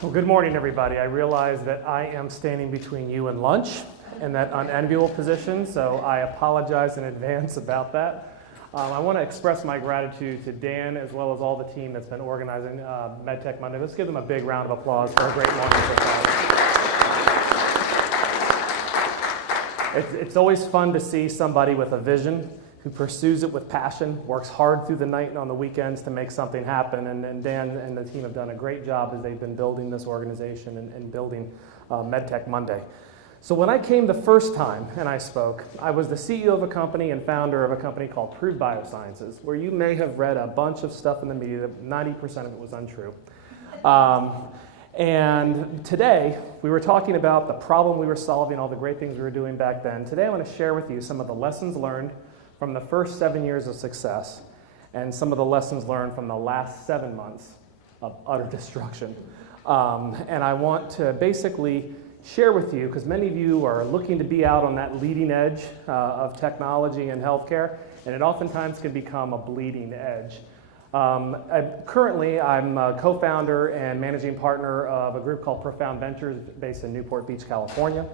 Well, good morning, everybody. I realize that I am standing between you and lunch in that unenviable position, so I apologize in advance about that. I want to express my gratitude to Dan as well as all the team that's been organizing MedTech Monday. Let's give them a big round of applause for a great morning so far. It's always fun to see somebody with a vision who pursues it with passion, works hard through the night and on the weekends to make something happen. And Dan and the team have done a great job as they've been building this organization and building MedTech Monday. So when I came the first time and I spoke, I was the CEO of a company and founder of a company called Proved Biosciences, where you may have read a bunch of stuff in the media that 90% of it was untrue. And today, we were talking about the problem we were solving, all the great things we were doing back then. Today I want to share with you some of the lessons learned from the first 7 years of success and some of the lessons learned from the last 7 months of utter destruction. And I want to basically share with you, because many of you are looking to be out on that leading edge of technology and healthcare, and it oftentimes can become a bleeding edge. Currently, I'm a co-founder and managing partner of a group called Profound Ventures based in Newport Beach, California.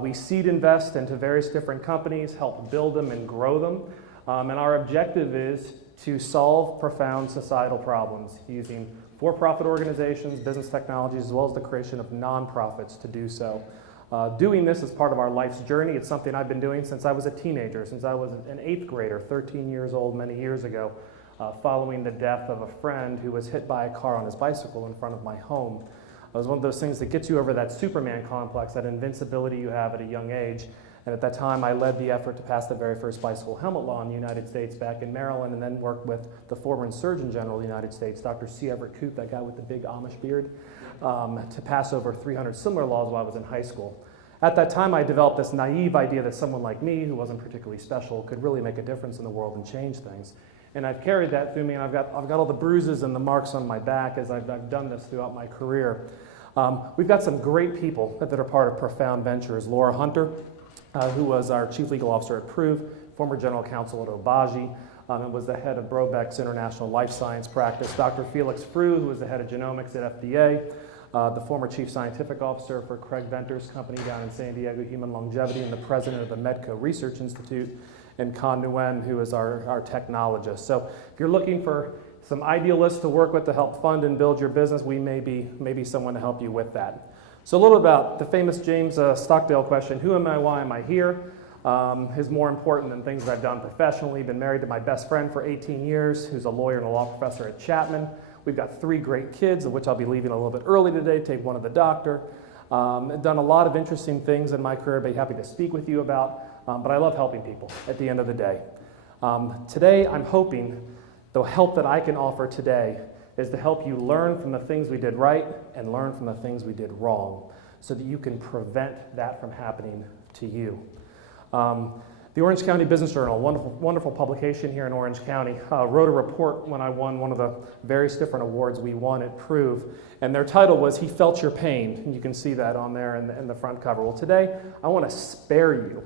We seed invest into various different companies, help build them and grow them. And our objective is to solve profound societal problems using for-profit organizations, business technologies, as well as the creation of nonprofits to do so. Doing this is part of our life's journey. It's something I've been doing since I was a teenager, since I was an 8th grader, 13 years old many years ago, following the death of a friend who was hit by a car on his bicycle in front of my home. It was one of those things that gets you over that Superman complex, that invincibility you have at a young age. And at that time, I led the effort to pass the very first bicycle helmet law in the United States back in Maryland, and then worked with the former Surgeon General of the United States, Dr. C. Everett Koop, that guy with the big Amish beard, to pass over 300 similar laws while I was in high school. At that time, I developed this naive idea that someone like me, who wasn't particularly special, could really make a difference in the world and change things. And I've carried that through me, and I've got all the bruises and the marks on my back as I've done this throughout my career. We've got some great people that are part of Profound Ventures. Laura Hunter, who was our Chief Legal Officer at Prove, former General Counsel at Obagi, and was the head of Brobeck's International Life Science Practice. Dr. Felix Frew, who was the head of Genomics at FDA, the former Chief Scientific Officer for Craig Venter's company down in San Diego, Human Longevity, and the president of the Medco Research Institute, and Con Nguyen, who is our technologist. So if you're looking for some idealists to work with to help fund and build your business, we may be someone to help you with that. So a little about the famous James Stockdale question, who am I, why am I here, is more important than things that I've done professionally. Been married to my best friend for 18 years, who's a lawyer and a law professor at Chapman. We've got 3 great kids, of which I'll be leaving a little bit early today, take one to the doctor. I've done a lot of interesting things in my career, I'd be happy to speak with you about, but I love helping people at the end of the day. Today, I'm hoping the help that I can offer today is to help you learn from the things we did right and learn from the things we did wrong so that you can prevent that from happening to you. The Orange County Business Journal, wonderful publication here in Orange County, wrote a report when I won one of the various different awards we won at Prove, and their title was He Felt Your Pain, and you can see that on there in the front cover. Well, today I want to spare you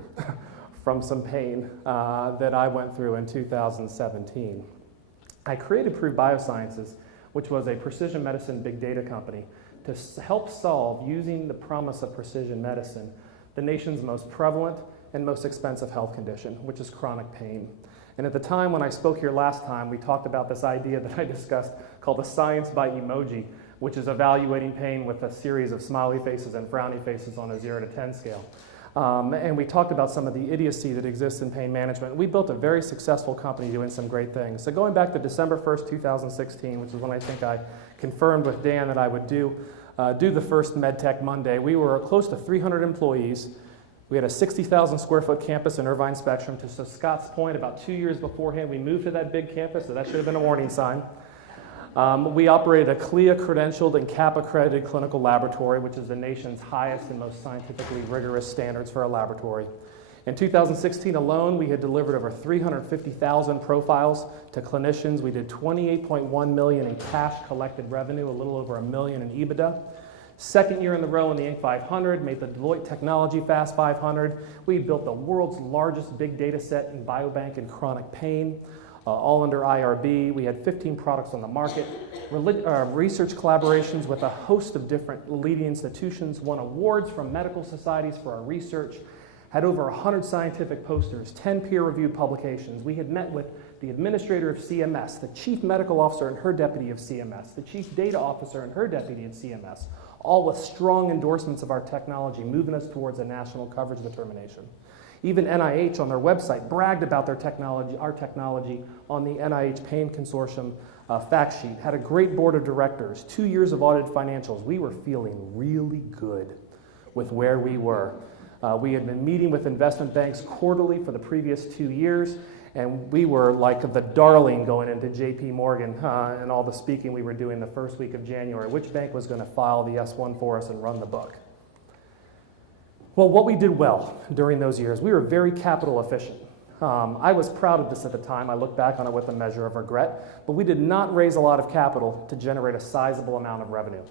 from some pain that I went through in 2017. I created Proved Biosciences, which was a precision medicine big data company, to help solve, using the promise of precision medicine, the nation's most prevalent and most expensive health condition, which is chronic pain. And at the time when I spoke here last time, we talked about this idea that I discussed called the science by emoji, which is evaluating pain with a series of smiley faces and frowny faces on a 0 to 10 scale. And we talked about some of the idiocy that exists in pain management. We built a very successful company doing some great things. So going back to December 1st, 2016, which is when I think I confirmed with Dan that I would do the first MedTech Monday, we were close to 300 employees. We had a 60,000 square foot campus in Irvine Spectrum. To Scott's point, about 2 years beforehand, we moved to that big campus, so that should have been a warning sign. We operated a CLIA credentialed and CAP accredited clinical laboratory, which is the nation's highest and most scientifically rigorous standards for a laboratory. In 2016 alone, we had delivered over 350,000 profiles to clinicians. We did $28.1 million in cash collected revenue, a little over $1 million in EBITDA. Second year in a row in the Inc. 500, made the Deloitte Technology Fast 500. We built the world's largest big data set in biobank and chronic pain. all under IRB. We had 15 products on the market, research collaborations with a host of different leading institutions, won awards from medical societies for our research, had over 100 scientific posters, 10 peer-reviewed publications. We had met with the administrator of CMS, the chief medical officer and her deputy of CMS, the chief data officer and her deputy at CMS, all with strong endorsements of our technology, moving us towards a national coverage determination. Even NIH on their website bragged about their technology, our technology, on the NIH Pain Consortium fact sheet. Had a great board of directors, 2 years of audited financials. We were feeling really good with where we were. We had been meeting with investment banks quarterly for the previous 2 years, and we were like the darling going into JP Morgan and all the speaking we were doing the first week of January. Which bank was going to file the S1 for us and run the book? Well, what we did well during those years, we were very capital efficient. I was proud of this at the time. I look back on it with a measure of regret, but we did not raise a lot of capital to generate a sizable amount of revenue.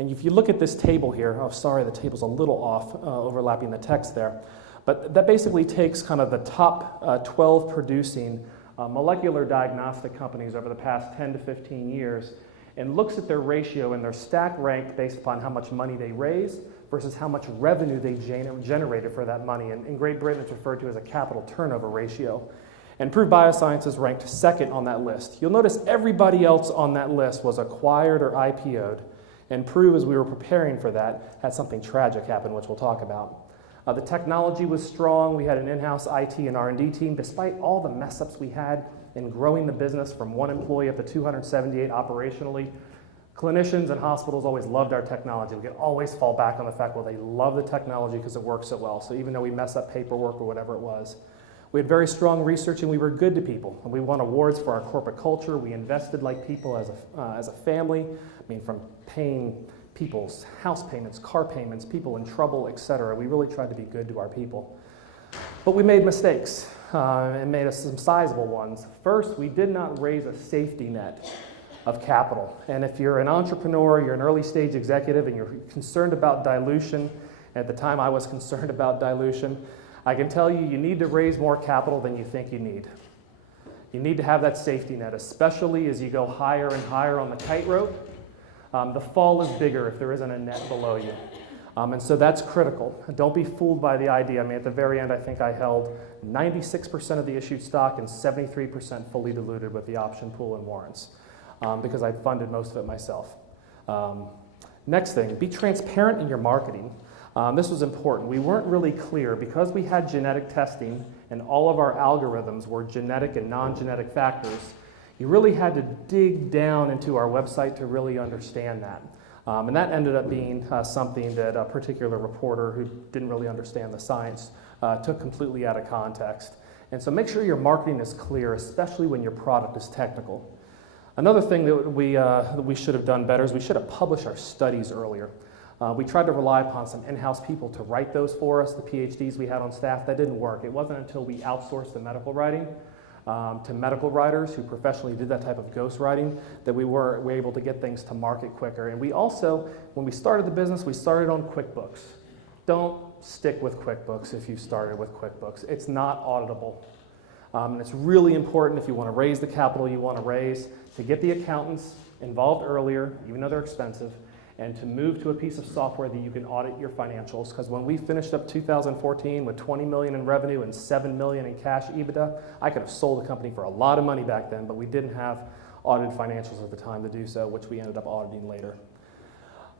And if you look at this table here, oh, sorry, the table's a little off, overlapping the text there, but that basically takes kind of the top 12 producing molecular diagnostic companies over the past 10 to 15 years and looks at their ratio and their stack rank based upon how much money they raised versus how much revenue they generated for that money. And in Great Britain, it's referred to as a capital turnover ratio. And Proof Biosciences ranked second on that list. You'll notice everybody else on that list was acquired or IPO'd. And Proof, as we were preparing for that, had something tragic happen, which we'll talk about. The technology was strong. We had an in-house IT and R&D team. Despite all the mess-ups we had in growing the business from 1 employee up to 278 operationally, clinicians and hospitals always loved our technology. We could always fall back on the fact, well, they love the technology because it works so well. So even though we mess up paperwork or whatever it was, we had very strong research and we were good to people. And we won awards for our corporate culture. We invested like people as a family. I mean, from paying people's house payments, car payments, people in trouble, etc. We really tried to be good to our people. But we made mistakes and made us some sizable ones. First, we did not raise a safety net of capital. And if you're an entrepreneur, you're an early stage executive, and you're concerned about dilution, at the time I was concerned about dilution, I can tell you, you need to raise more capital than you think you need. You need to have that safety net, especially as you go higher and higher on the kite rope. The fall is bigger if there isn't a net below you. And so that's critical. Don't be fooled by the idea. I mean, at the very end, I think I held 96% of the issued stock and 73% fully diluted with the option pool and warrants because I'd funded most of it myself. Next thing, be transparent in your marketing. This was important. We weren't really clear because we had genetic testing and all of our algorithms were genetic and non-genetic factors. You really had to dig down into our website to really understand that. And that ended up being something that a particular reporter who didn't really understand the science took completely out of context. And so make sure your marketing is clear, especially when your product is technical. Another thing that we should have done better is we should have published our studies earlier. We tried to rely upon some in-house people to write those for us, the PhDs we had on staff. That didn't work. It wasn't until we outsourced the medical writing to medical writers who professionally did that type of ghostwriting that we were able to get things to market quicker. And we also, when we started the business, we started on QuickBooks. Don't stick with QuickBooks if you started with QuickBooks. It's not auditable. And it's really important if you want to raise the capital you want to raise to get the accountants involved earlier, even though they're expensive, and to move to a piece of software that you can audit your financials. Because when we finished up 2014 with $20 million in revenue and $7 million in cash EBITDA, I could have sold the company for a lot of money back then, but we didn't have audited financials at the time to do so, which we ended up auditing later.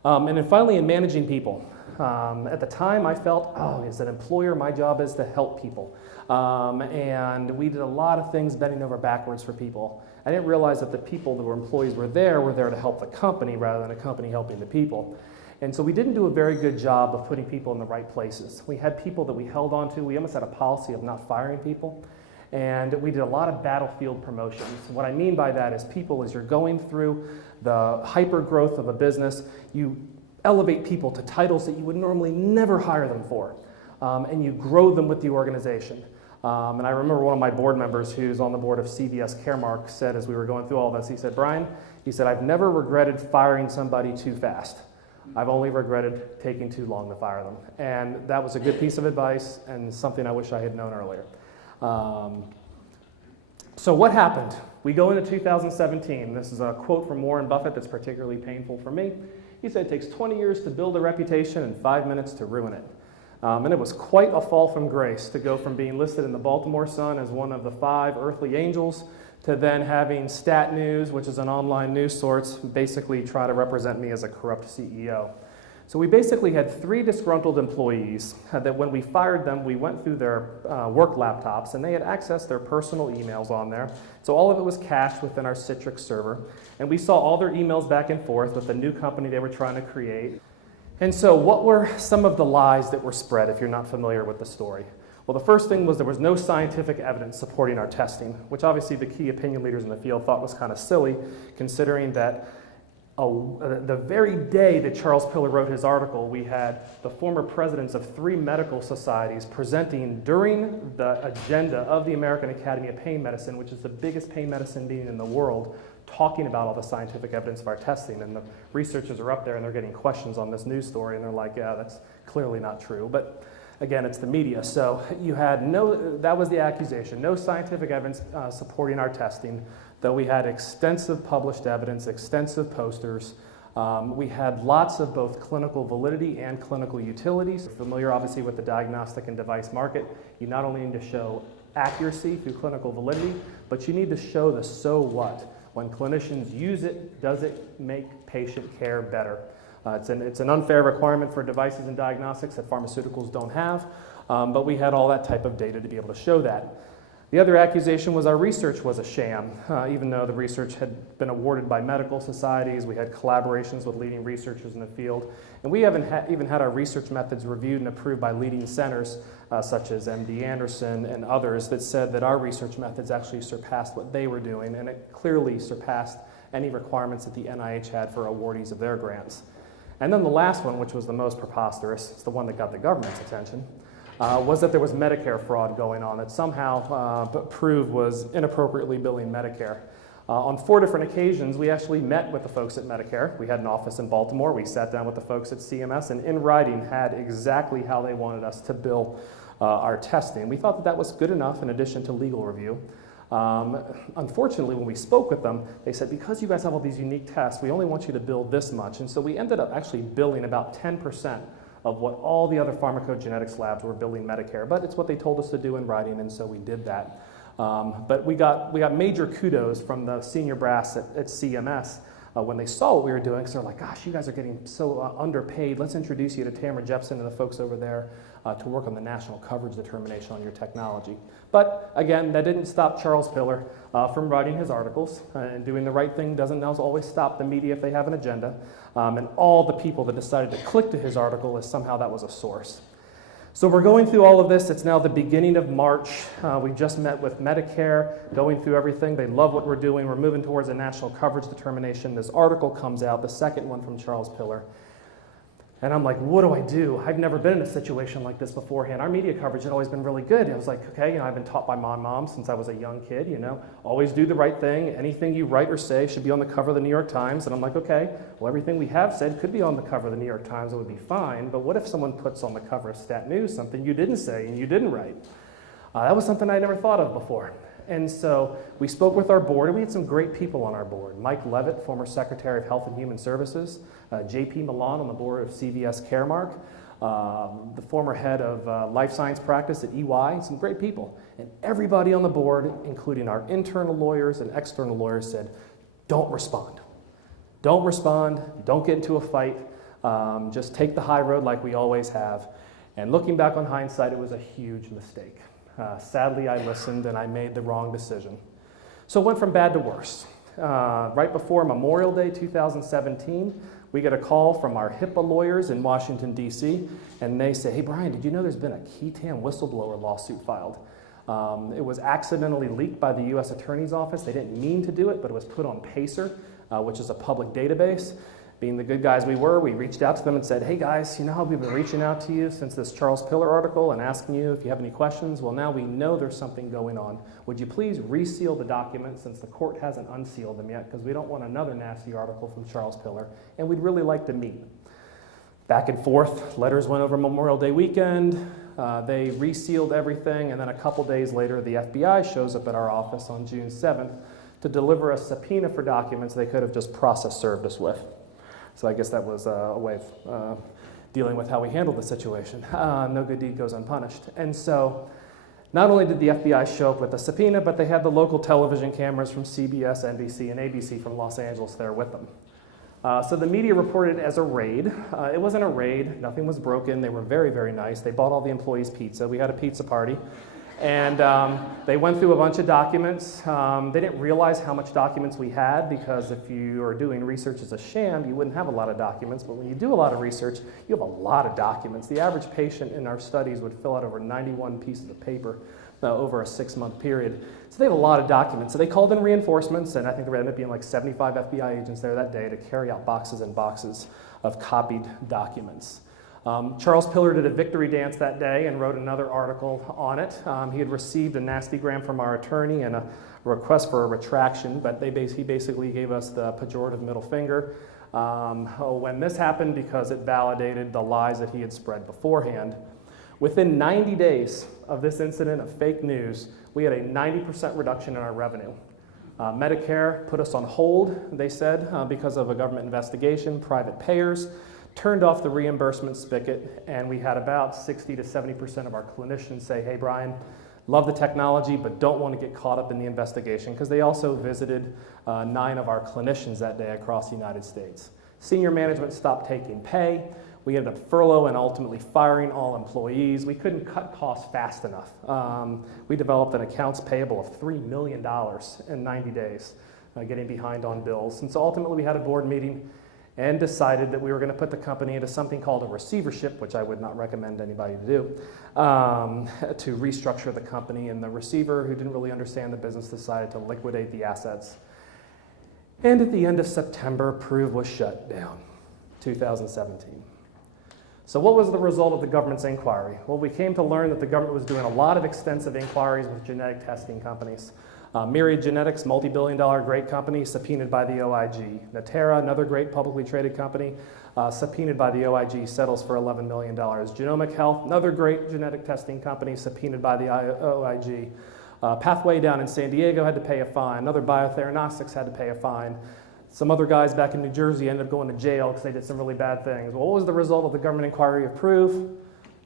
And then finally, in managing people. At the time, I felt, as an employer, my job is to help people. And we did a lot of things bending over backwards for people. I didn't realize that the people that were employees were there to help the company rather than a company helping the people. And so we didn't do a very good job of putting people in the right places. We had people that we held on to. We almost had a policy of not firing people. And we did a lot of battlefield promotions. What I mean by that is people, as you're going through the hyper growth of a business, you elevate people to titles that you would normally never hire them for. And you grow them with the organization. And I remember one of my board members who's on the board of CVS Caremark said as we were going through all this, he said, Brian, he said, I've never regretted firing somebody too fast. I've only regretted taking too long to fire them. And that was a good piece of advice and something I wish I had known earlier. So what happened? We go into 2017. This is a quote from Warren Buffett that's particularly painful for me. He said it takes 20 years to build a reputation and 5 minutes to ruin it. And it was quite a fall from grace to go from being listed in the Baltimore Sun as one of the 5 earthly angels to then having Stat News, which is an online news source, basically try to represent me as a corrupt CEO. So we basically had 3 disgruntled employees that when we fired them, we went through their work laptops and they had accessed their personal emails on there. So all of it was cached within our Citrix server. And we saw all their emails back and forth with the new company they were trying to create. And so what were some of the lies that were spread if you're not familiar with the story? Well, the first thing was there was no scientific evidence supporting our testing, which obviously the key opinion leaders in the field thought was kind of silly, considering that the very day that Charles Piller wrote his article, we had the former presidents of 3 medical societies presenting during the agenda of the American Academy of Pain Medicine, which is the biggest pain medicine meeting in the world, talking about all the scientific evidence of our testing. And the researchers are up there and they're getting questions on this news story and they're like, yeah, that's clearly not true. But again, it's the media. So you had that was the accusation, no scientific evidence supporting our testing, though we had extensive published evidence, extensive posters. We had lots of both clinical validity and clinical utilities. Familiar obviously with the diagnostic and device market, you not only need to show accuracy through clinical validity, but you need to show the so what. When clinicians use it, does it make patient care better? It's an unfair requirement for devices and diagnostics that pharmaceuticals don't have, but we had all that type of data to be able to show that. The other accusation was our research was a sham, even though the research had been awarded by medical societies. We had collaborations with leading researchers in the field, and we haven't even had our research methods reviewed and approved by leading centers such as MD Anderson and others that said that our research methods actually surpassed what they were doing, and it clearly surpassed any requirements that the NIH had for awardees of their grants. And then the last one, which was the most preposterous, it's the one that got the government's attention, was that there was Medicare fraud going on that somehow proved was inappropriately billing Medicare. On 4 different occasions, we actually met with the folks at Medicare. We had an office in Baltimore. We sat down with the folks at CMS and in writing had exactly how they wanted us to bill our testing. We thought that that was good enough in addition to legal review. Unfortunately, when we spoke with them, they said, because you guys have all these unique tests, we only want you to bill this much. And so we ended up actually billing about 10% of what all the other pharmacogenetics labs were billing Medicare. But it's what they told us to do in writing, and so we did that. But we got major kudos from the senior brass at CMS when they saw what we were doing, because they're like, gosh, you guys are getting so underpaid. Let's introduce you to Tamara Jepson and the folks over there to work on the national coverage determination on your technology. But again, that didn't stop Charles Piller from writing his articles, and doing the right thing doesn't always stop the media if they have an agenda, and all the people that decided to click to his article as somehow that was a source. So we're going through all of this. It's now the beginning of March. We just met with Medicare, going through everything. They love what we're doing. We're moving towards a national coverage determination. This article comes out, the second one from Charles Piller. And I'm like, what do I do? I've never been in a situation like this beforehand. Our media coverage had always been really good. I was like, okay, I've been taught by my mom since I was a young kid, always do the right thing. Anything you write or say should be on the cover of the New York Times. And I'm like, okay, well, everything we have said could be on the cover of the New York Times. It would be fine. But what if someone puts on the cover of Stat News something you didn't say and you didn't write? That was something I never thought of before. And so we spoke with our board, and we had some great people on our board. Mike Levitt, former Secretary of Health and Human Services, J.P. Milan on the board of CVS Caremark, the former head of life science practice at EY, some great people. And everybody on the board, including our internal lawyers and external lawyers, said, don't respond. Don't respond, don't get into a fight, just take the high road like we always have. And looking back on hindsight, it was a huge mistake. Sadly, I listened and I made the wrong decision. So it went from bad to worse. Right before Memorial Day 2017, we get a call from our HIPAA lawyers in Washington, D.C., and they say, hey, Brian, did you know there's been a Ketam whistleblower lawsuit filed? It was accidentally leaked by the U.S. Attorney's Office. They didn't mean to do it, but it was put on PACER, which is a public database. Being the good guys we were, we reached out to them and said, hey guys, you know how we've been reaching out to you since this Charles Piller article and asking you if you have any questions? Well, now we know there's something going on. Would you please reseal the documents since the court hasn't unsealed them yet, because we don't want another nasty article from Charles Piller, and we'd really like to meet. Back and forth, letters went over Memorial Day weekend. They resealed everything, and then a couple days later, the FBI shows up at our office on June 7th to deliver a subpoena for documents they could have just process served us with. So I guess that was a way of dealing with how we handled the situation. No good deed goes unpunished. And so not only did the FBI show up with a subpoena, but they had the local television cameras from CBS, NBC, and ABC from Los Angeles there with them. So the media reported it as a raid. It wasn't a raid. Nothing was broken. They were very, very nice. They bought all the employees pizza. We had a pizza party. And they went through a bunch of documents. They didn't realize how much documents we had, because if you are doing research as a sham, you wouldn't have a lot of documents. But when you do a lot of research, you have a lot of documents. The average patient in our studies would fill out over 91 pieces of paper over a 6-month period. So they have a lot of documents. So they called in reinforcements, and I think there ended up being like 75 FBI agents there that day to carry out boxes and boxes of copied documents. Charles Pillar did a victory dance that day and wrote another article on it. He had received a nasty gram from our attorney and a request for a retraction, but he basically gave us the pejorative middle finger when this happened, because it validated the lies that he had spread beforehand. Within 90 days of this incident of fake news, we had a 90% reduction in our revenue. Medicare put us on hold, they said, because of a government investigation. Private payers turned off the reimbursement spigot, and we had about 60 to 70% of our clinicians say, hey, Brian, love the technology, but don't want to get caught up in the investigation, because they also visited 9 of our clinicians that day across the United States. Senior management stopped taking pay. We ended up furloughing and ultimately firing all employees. We couldn't cut costs fast enough. We developed an accounts payable of $3 million in 90 days, getting behind on bills. And so ultimately we had a board meeting and decided that we were going to put the company into something called a receivership, which I would not recommend anybody to do, to restructure the company. And the receiver, who didn't really understand the business, decided to liquidate the assets. And at the end of September, Prove was shut down, 2017. So what was the result of the government's inquiry? Well, we came to learn that the government was doing a lot of extensive inquiries with genetic testing companies. Myriad Genetics, multi-billion-dollar great company, subpoenaed by the OIG. Natera, another great publicly traded company, subpoenaed by the OIG, settles for $11 million. Genomic Health, another great genetic testing company, subpoenaed by the OIG. Pathway down in San Diego had to pay a fine. Another Biotheranostics had to pay a fine. Some other guys back in New Jersey ended up going to jail because they did some really bad things. Well, what was the result of the government inquiry of Prove?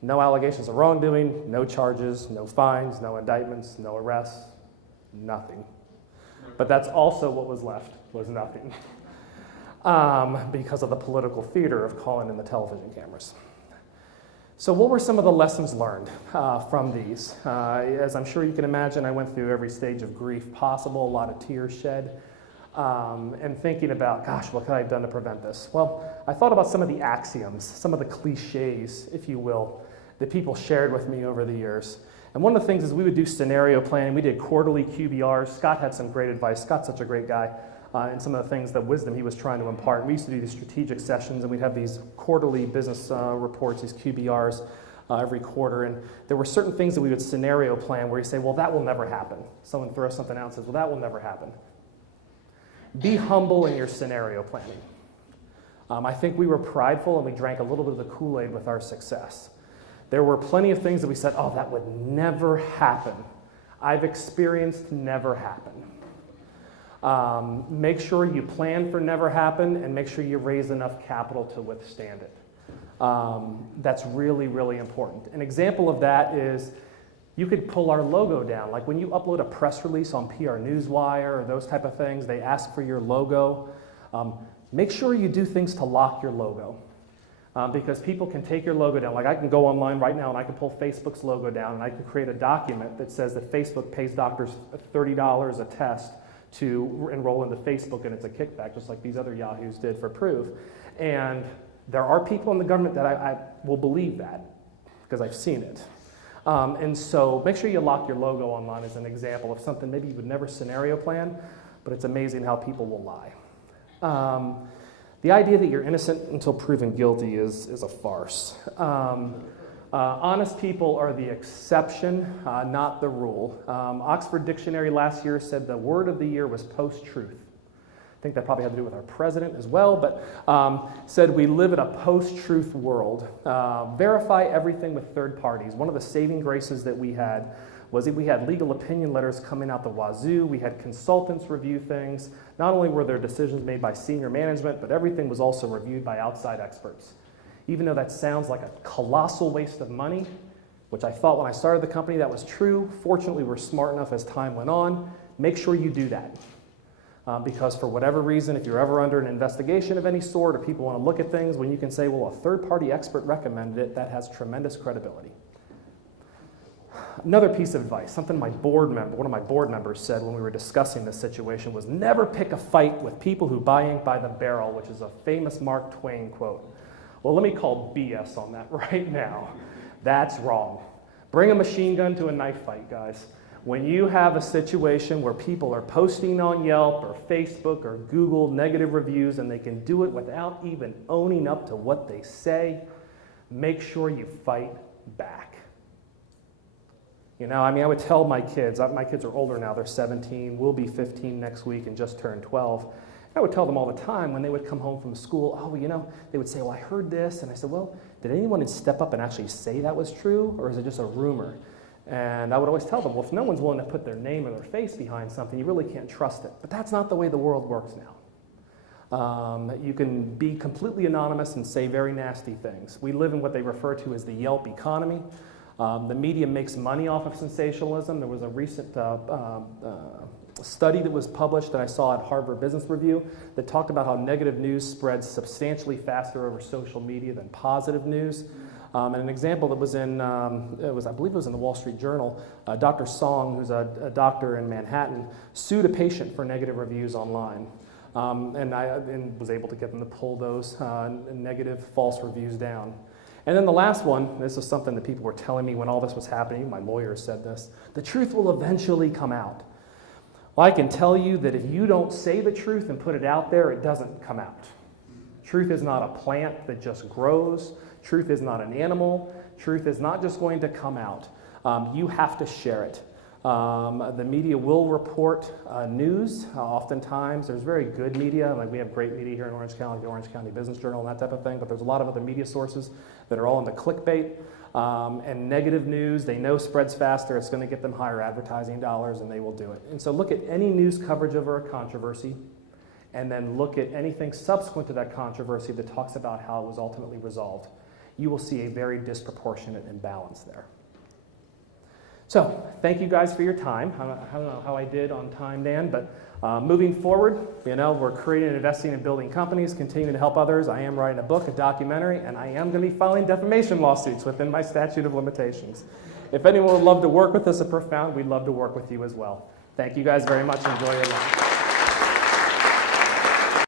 No allegations of wrongdoing, no charges, no fines, no indictments, no arrests, nothing. But that's also what was left, was nothing. Because of the political theater of calling in the television cameras. So what were some of the lessons learned from these? As I'm sure you can imagine, I went through every stage of grief possible, a lot of tears shed. And thinking about, gosh, what could I have done to prevent this? Well, I thought about some of the axioms, some of the cliches, if you will, that people shared with me over the years. And one of the things is we would do scenario planning. We did quarterly QBRs. Scott had some great advice. Scott's such a great guy. And some of the things, the wisdom he was trying to impart. We used to do these strategic sessions, and we'd have these quarterly business reports, these QBRs, every quarter. And there were certain things that we would scenario plan where you say, well, that will never happen. Someone throws something out and says, well, that will never happen. Be humble in your scenario planning. I think we were prideful and we drank a little bit of the Kool-Aid with our success. There were plenty of things that we said, oh, that would never happen. I've experienced never happen. Make sure you plan for never happen and make sure you raise enough capital to withstand it. That's really, really important. An example of that is you could pull our logo down. Like when you upload a press release on PR Newswire or those type of things, they ask for your logo. Make sure you do things to lock your logo. Because people can take your logo down. Like I can go online right now and I can pull Facebook's logo down and I can create a document that says that Facebook pays doctors $30 a test to enroll into Facebook, and it's a kickback, just like these other yahoos did for Prove. And there are people in the government that I will believe that, because I've seen it. And so make sure you lock your logo online as an example of something maybe you would never scenario plan, but it's amazing how people will lie. The idea that you're innocent until proven guilty is a farce. Honest people are the exception, not the rule. Oxford Dictionary last year said the word of the year was post-truth. think that probably had to do with our president as well, but said we live in a post-truth world. Verify everything with third parties. One of the saving graces that we had was that we had legal opinion letters coming out the wazoo. We had consultants review things. Not only were there decisions made by senior management, but everything was also reviewed by outside experts. Even though that sounds like a colossal waste of money, which I thought when I started the company that was true, fortunately we're smart enough as time went on. Make sure you do that. Because for whatever reason, if you're ever under an investigation of any sort or people want to look at things, when you can say, well, a third-party expert recommended it, that has tremendous credibility. Another piece of advice, something one of my board members said when we were discussing this situation was never pick a fight with people who buy ink by the barrel, which is a famous Mark Twain quote. Well, let me call BS on that right now. That's wrong. Bring a machine gun to a knife fight, guys. When you have a situation where people are posting on Yelp or Facebook or Google negative reviews and they can do it without even owning up to what they say, make sure you fight back. You know, I would tell my kids are older now, they're 17, will be 15 next week and just turned 12. I would tell them all the time when they would come home from school, they would say, well, I heard this. And I said, well, did anyone step up and actually say that was true, or is it just a rumor? And I would always tell them, well, if no one's willing to put their name or their face behind something, you really can't trust it. But that's not the way the world works now. You can be completely anonymous and say very nasty things. We live in what they refer to as the Yelp economy. The media makes money off of sensationalism. There was a recent study that was published that I saw at Harvard Business Review that talked about how negative news spreads substantially faster over social media than positive news. And an example that was in, I believe it was in the Wall Street Journal, Dr. Song, who's a doctor in Manhattan, sued a patient for negative reviews online. And was able to get them to pull those negative false reviews down. And then the last one, this is something that people were telling me when all this was happening, my lawyer said this, the truth will eventually come out. Well, I can tell you that if you don't say the truth and put it out there, it doesn't come out. Truth is not a plant that just grows. Truth is not an animal. Truth is not just going to come out. You have to share it. The media will report news. Oftentimes, there's very good media. Like we have great media here in Orange County, the Orange County Business Journal and that type of thing, but there's a lot of other media sources that are all in the clickbait. And negative news, they know spreads faster. It's going to get them higher advertising dollars, and they will do it. And so look at any news coverage over a controversy, and then look at anything subsequent to that controversy that talks about how it was ultimately resolved. You will see a very disproportionate imbalance there. So, thank you guys for your time. I don't know how I did on time, Dan, but moving forward, we're creating and investing in building companies, continuing to help others. I am writing a book, a documentary, and I am going to be filing defamation lawsuits within my statute of limitations. If anyone would love to work with us at Profound, we'd love to work with you as well. Thank you guys very much. Enjoy your lunch.